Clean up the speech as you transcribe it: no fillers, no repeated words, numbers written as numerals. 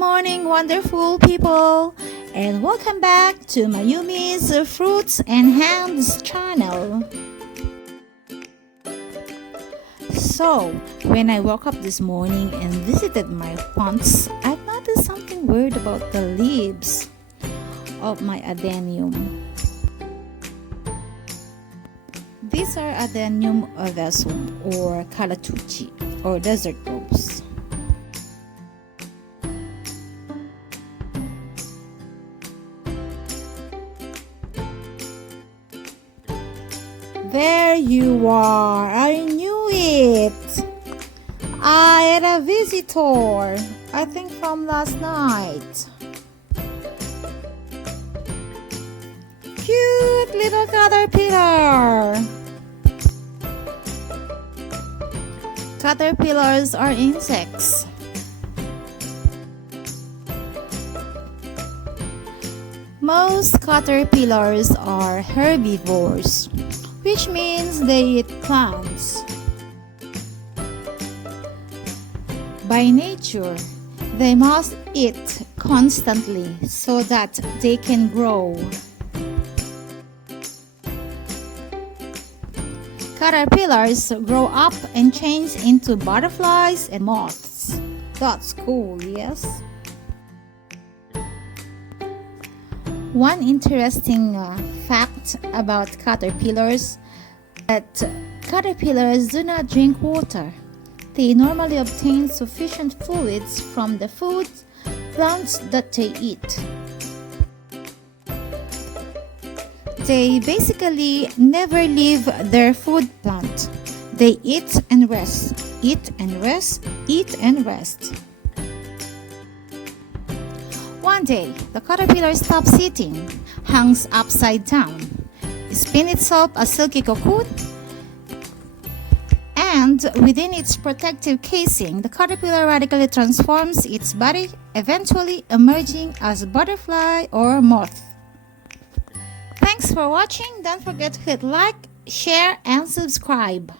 morning, wonderful people, and welcome back to Mayumi's Fruits and Hands channel. So, when I woke up this morning and visited my plants, I noticed something weird about the leaves of my adenium. These are adenium ovesum or kalatuchi or desert rose. There you are! I knew it! I had a visitor, I think from last night. Cute little caterpillar! Caterpillars are insects. Most caterpillars are herbivores, which means they eat plants. By nature, they must eat constantly so that they can grow. Caterpillars grow up and change into butterflies and moths. That's cool, yes? One interesting fact about caterpillars that caterpillars do not drink water. They normally obtain sufficient fluids from the food plants that they eat. They basically never leave their food plant. They eat and rest, eat and rest, eat and rest. One day, the caterpillar stops eating, hangs upside down, spins itself a silky cocoon, and within its protective casing, the caterpillar radically transforms its body, eventually emerging as a butterfly or moth. Thanks for watching. Don't forget to hit like, share, and subscribe.